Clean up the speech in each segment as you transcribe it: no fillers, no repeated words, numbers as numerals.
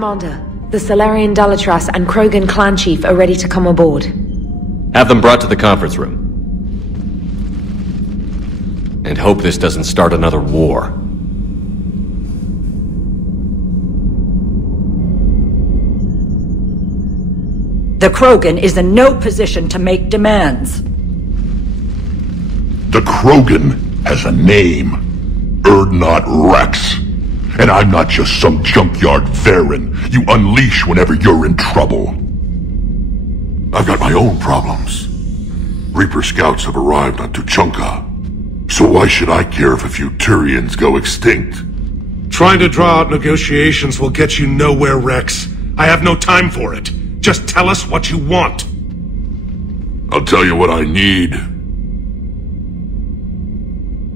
Commander. The Salarian Dalatras and Krogan clan chief are ready to come aboard. Have them brought to the conference room. And hope this doesn't start another war. The Krogan is in no position to make demands. The Krogan has a name. Urdnot Rex. And I'm not just some junkyard Varen you unleash whenever you're in trouble. I've got my own problems. Reaper scouts have arrived on Tuchanka. So why should I care if a few Turians go extinct? Trying to draw out negotiations will get you nowhere, Rex. I have no time for it. Just tell us what you want. I'll tell you what I need.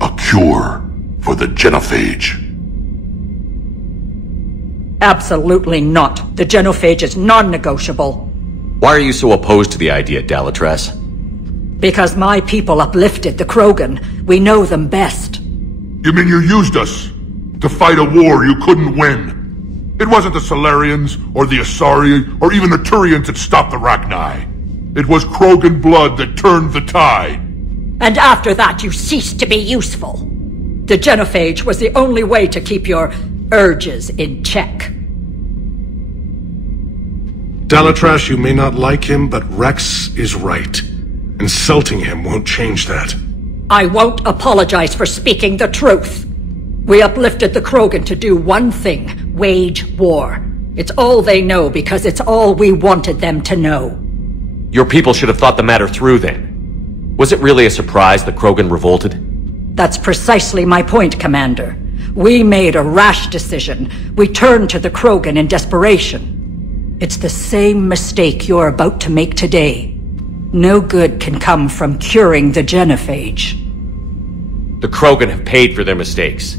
A cure for the genophage. Absolutely not. The genophage is non-negotiable. Why are you so opposed to the idea, Dalatras? Because my people uplifted the Krogan. We know them best. You mean you used us to fight a war you couldn't win? It wasn't the Salarians, or the Asari, or even the Turians that stopped the Rachni. It was Krogan blood that turned the tide. And after that you ceased to be useful. The genophage was the only way to keep your urges in check. Dalatras, you may not like him, but Rex is right. Insulting him won't change that. I won't apologize for speaking the truth. We uplifted the Krogan to do one thing, wage war. It's all they know because it's all we wanted them to know. Your people should have thought the matter through then. Was it really a surprise the Krogan revolted? That's precisely my point, Commander. We made a rash decision. We turned to the Krogan in desperation. It's the same mistake you're about to make today. No good can come from curing the genophage. The Krogan have paid for their mistakes.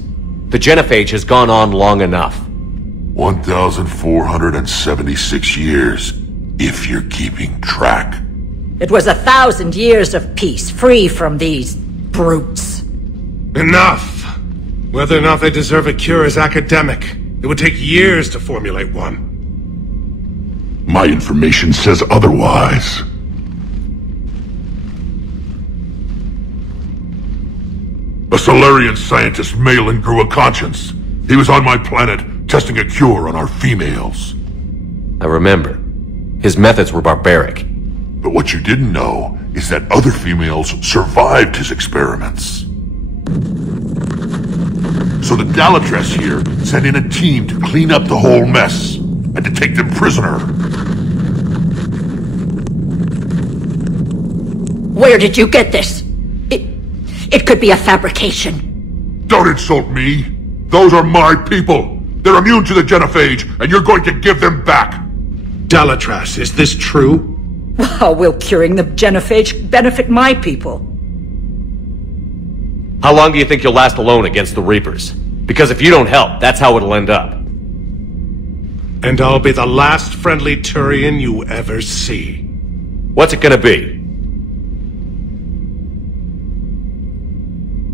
The genophage has gone on long enough. 1,476 years, if you're keeping track. It was 1,000 years of peace, free from these brutes. Enough! Whether or not they deserve a cure is academic. It would take years to formulate one. My information says otherwise. A Solarian scientist, Malin, grew a conscience. He was on my planet, testing a cure on our females. I remember. His methods were barbaric. But what you didn't know is that other females survived his experiments. So the Dalatras here sent in a team to clean up the whole mess, and to take them prisoner. Where did you get this? It could be a fabrication. Don't insult me! Those are my people! They're immune to the genophage, and you're going to give them back! Dalatras, is this true? How will curing the genophage benefit my people? How long do you think you'll last alone against the Reapers? Because if you don't help, that's how it'll end up. And I'll be the last friendly Turian you ever see. What's it gonna be?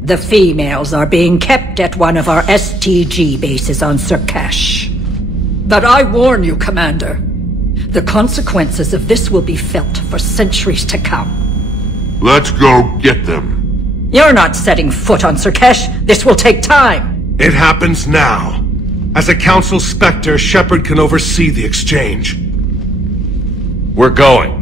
The females are being kept at one of our STG bases on Surkash. But I warn you, Commander. The consequences of this will be felt for centuries to come. Let's go get them. You're not setting foot on Surkash. This will take time. It happens now. As a Council Spectre, Shepard can oversee the exchange. We're going.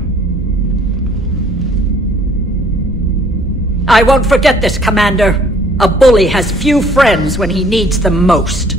I won't forget this, Commander. A bully has few friends when he needs them most.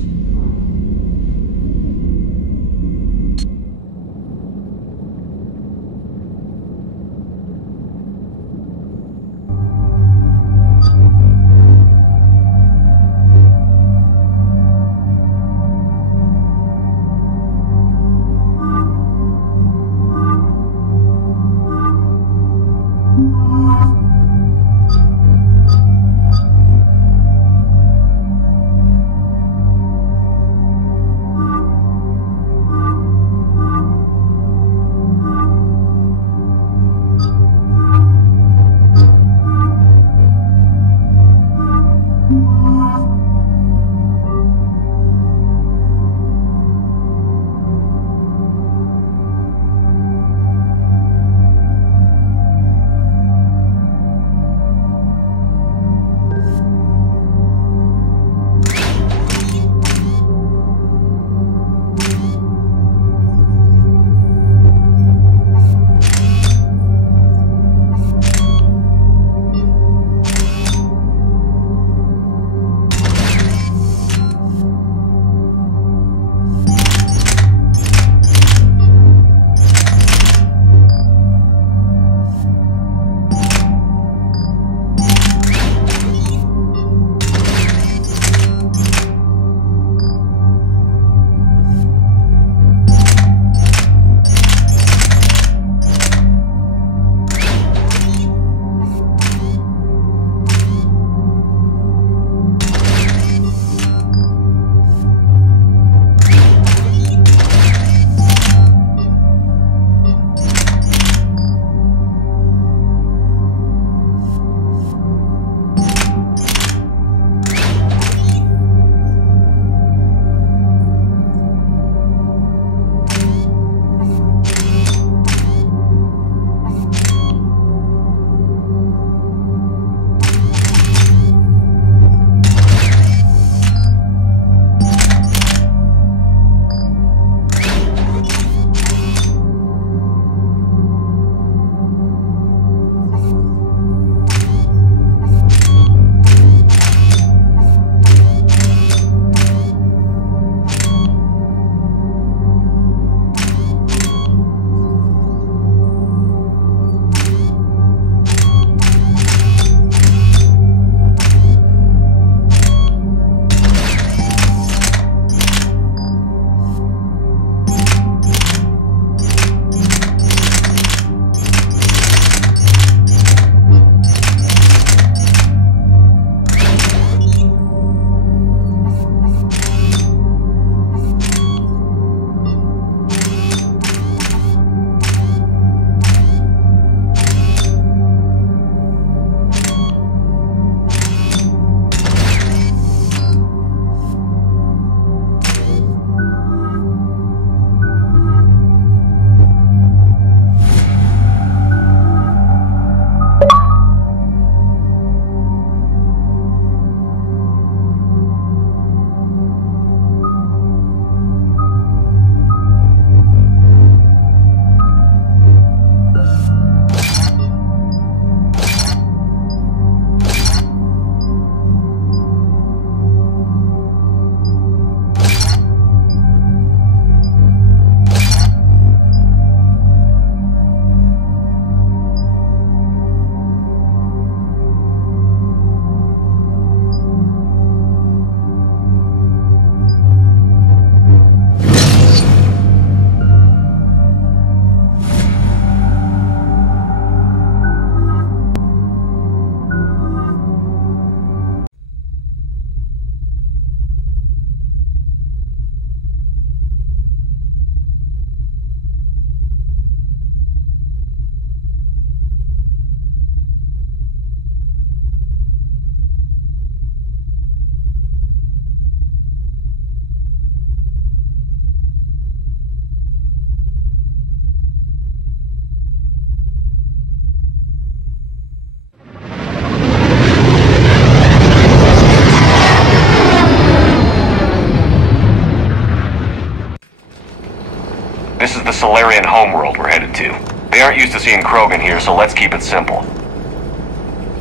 is the Solarian homeworld we're headed to. They aren't used to seeing Krogan here, so let's keep it simple.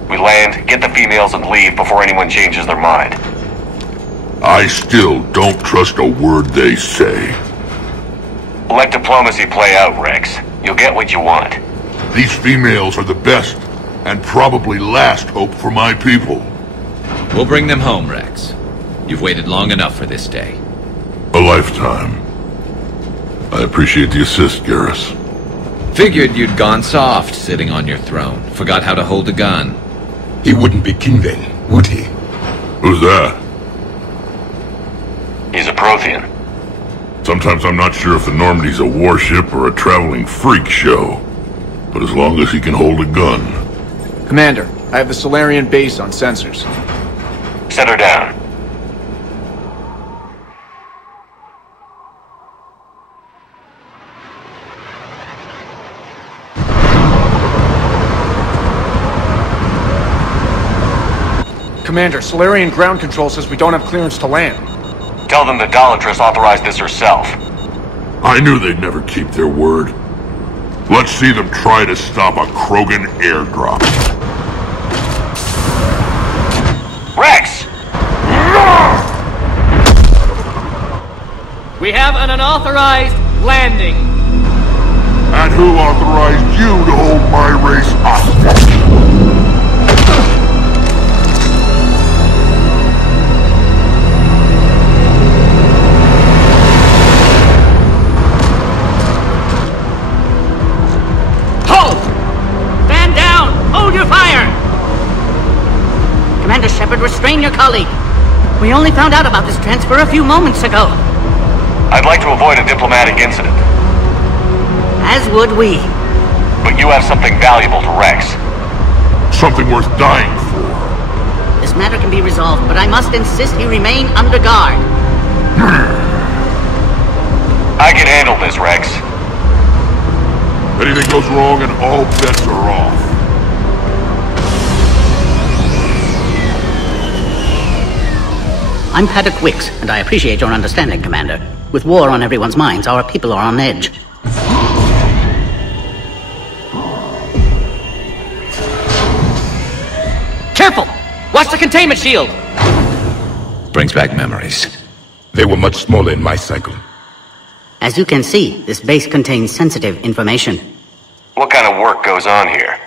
We land, get the females, and leave before anyone changes their mind. I still don't trust a word they say. Let diplomacy play out, Rex. You'll get what you want. These females are the best, and probably last hope for my people. We'll bring them home, Rex. You've waited long enough for this day. A lifetime. I appreciate the assist, Garrus. Figured you'd gone soft sitting on your throne. Forgot how to hold a gun. He wouldn't be king then, would he? Who's that? He's a Prothean. Sometimes I'm not sure if the Normandy's a warship or a traveling freak show. But as long as he can hold a gun. Commander, I have the Solarian base on sensors. Set her down. Commander, Solarian ground control says we don't have clearance to land. Tell them the Dalatrass authorized this herself. I knew they'd never keep their word. Let's see them try to stop a Krogan airdrop. Rex! We have an unauthorized landing. And who authorized you to hold my race hostage? Hold your fire! Commander Shepard, restrain your colleague. We only found out about this transfer a few moments ago. I'd like to avoid a diplomatic incident. As would we. But you have something valuable to Rex. Something worth dying for. This matter can be resolved, but I must insist he remain under guard. I can handle this, Rex. Anything goes wrong and all bets are off. I'm Paddock Wicks, and I appreciate your understanding, Commander. With war on everyone's minds, our people are on edge. Careful! Watch the containment shield! Brings back memories. They were much smaller in my cycle. As you can see, this base contains sensitive information. What kind of work goes on here?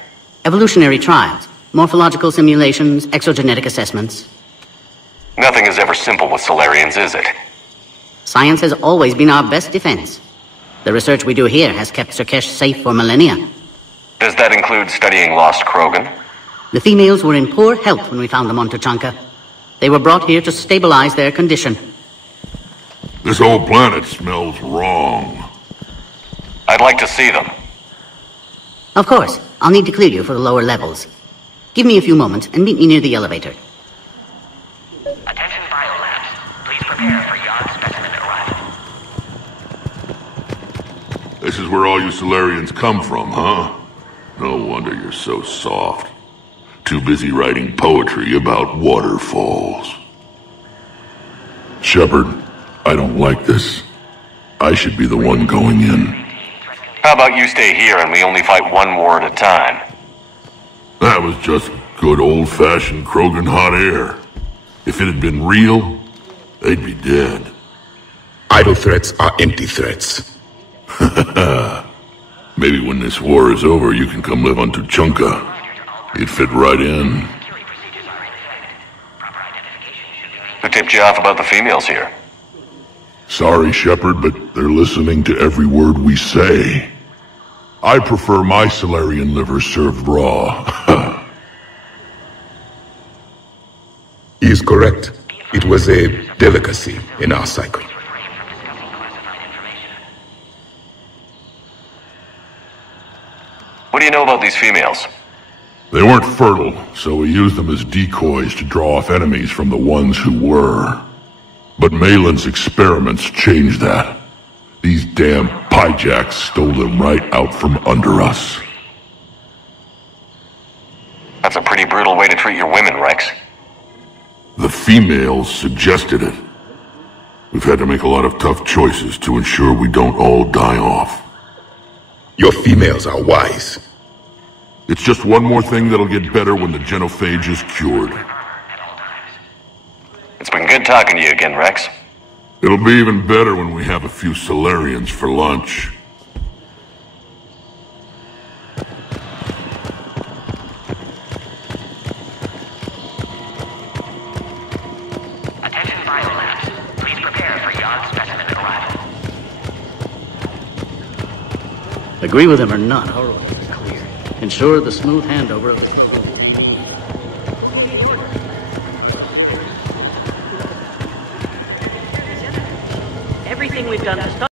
Evolutionary trials, morphological simulations, exogenetic assessments. Nothing is ever simple with Solarians, is it? Science has always been our best defense. The research we do here has kept Surkesh safe for millennia. Does that include studying lost Krogan? The females were in poor health when we found them on Tuchanka. They were brought here to stabilize their condition. This whole planet smells wrong. I'd like to see them. Of course. I'll need to clear you for the lower levels. Give me a few moments and meet me near the elevator. Attention biolabs. Please prepare for yard specimen arrival. This is where all you Solarians come from, huh? No wonder you're so soft. Too busy writing poetry about waterfalls. Shepard, I don't like this. I should be the one going in. How about you stay here and we only fight one war at a time? That was just good old-fashioned Krogan hot air. If it had been real, they'd be dead. Idle threats are empty threats. Maybe when this war is over, you can come live on Tuchanka. You'd fit right in. Who tipped you off about the females here? Sorry, Shepard, but they're listening to every word we say. I prefer my Solarian liver served raw. He is correct. It was a delicacy in our cycle. What do you know about these females? They weren't fertile, so we used them as decoys to draw off enemies from the ones who were. But Malin's experiments changed that. These damn pyjacks stole them right out from under us. That's a pretty brutal way to treat your women, Rex. The females suggested it. We've had to make a lot of tough choices to ensure we don't all die off. Your females are wise. It's just one more thing that'll get better when the genophage is cured. It's been good talking to you again, Rex. It'll be even better when we have a few Solarians for lunch. Attention BioLabs. Please prepare for Yard specimen arrival. Agree with him or not, our role is clear. Ensure the smooth handover of the program. Everything we've done to stop